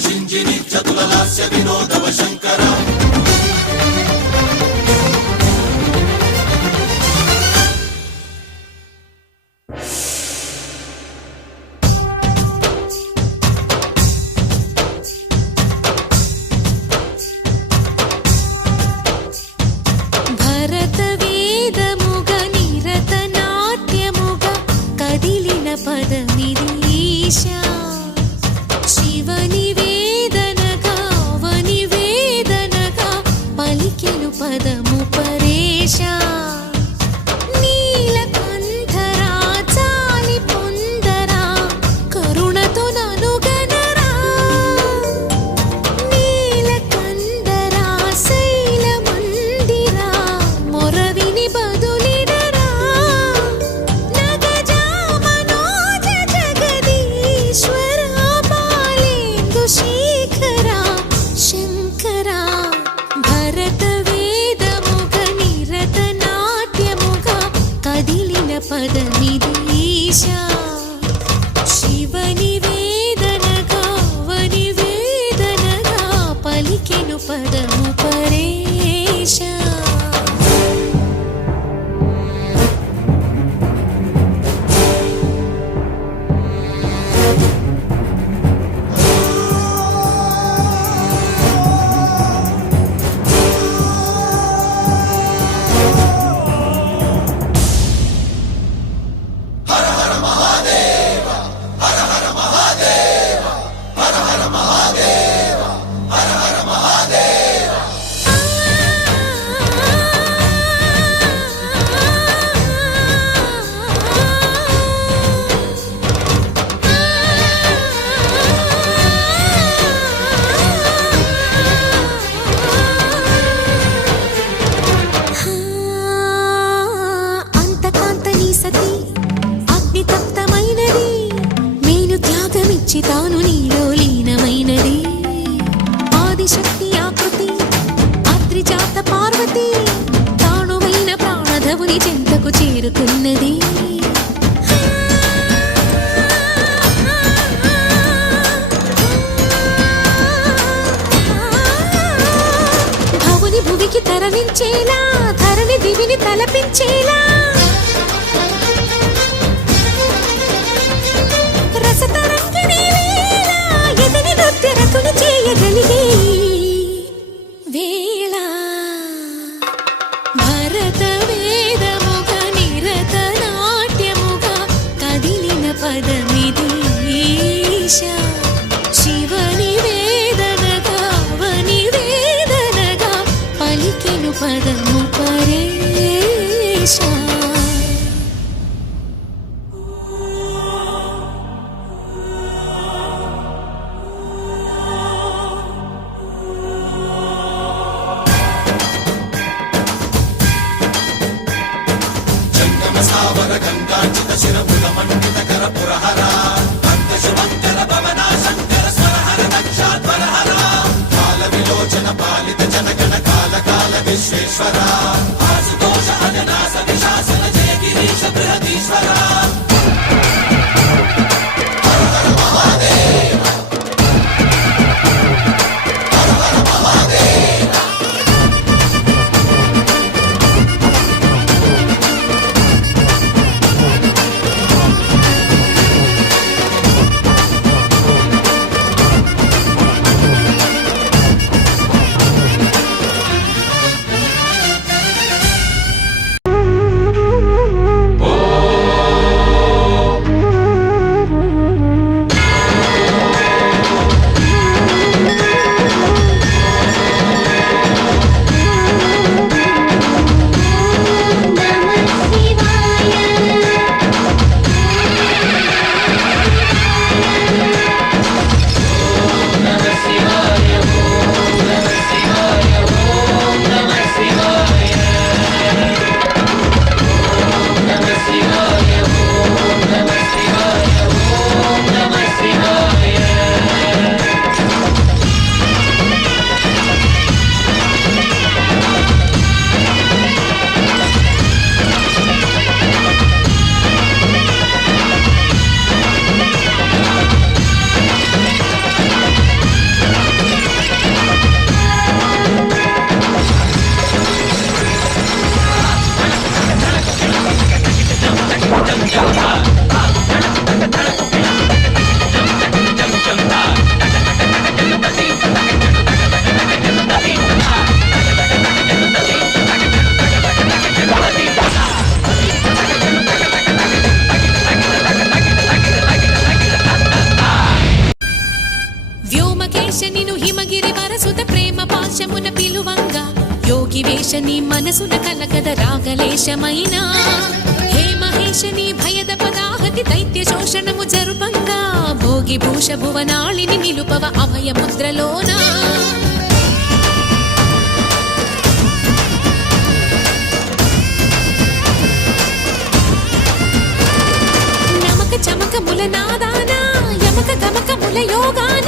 शिञ्जिनि चतुललास्य विनोदव शङ्कर తరలించేలా ధరణి దివిని తలపించేలా రసతరంగిణి వేళ ఎదని నృత్యరతులు చేయగలిగే వేళ భరత వేదముగా నిరత నాట్యముగా కదిలిన పదమిది ఈశా శివని వేదనగా వని వేదనగా పలికెను పదము పరేశా गंगाचित शिरमुल मंडित कर पुरहरा अंत शुभंकर भवना शंकर स्वरहर नक्षात्वर हरा काल विलोचन पालित जनगण काल काल विश्वेश्वरा आशुतोष अजनास विशासन जय गिरीश बृहदीश्वरा हर हर महादेव हर हर महादेव హిమగిరి వరసుత ప్రేమ పాశమున పిలువంగా యోగి వేషని మనసున కలగద రాగలేశమైనా హే మహేశని భయద పదాహతి దైత్య శోషణము జరుపంగా భోగి భూష భువనాళిని నిలుపవ అభయ ముద్రలోనా నమక చమక ముల నాదానా యమక గమక ముల యోగాన